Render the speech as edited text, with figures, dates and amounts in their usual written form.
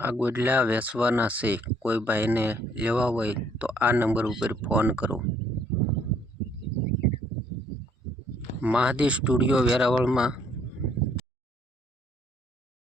આ ગોદડા વેચવાના છે. કોઈ ભાઈને લેવા હોય તો આ નંબર ઉપર ફોન કરો. મહાદી સ્ટુડિયો વેરાવળમાં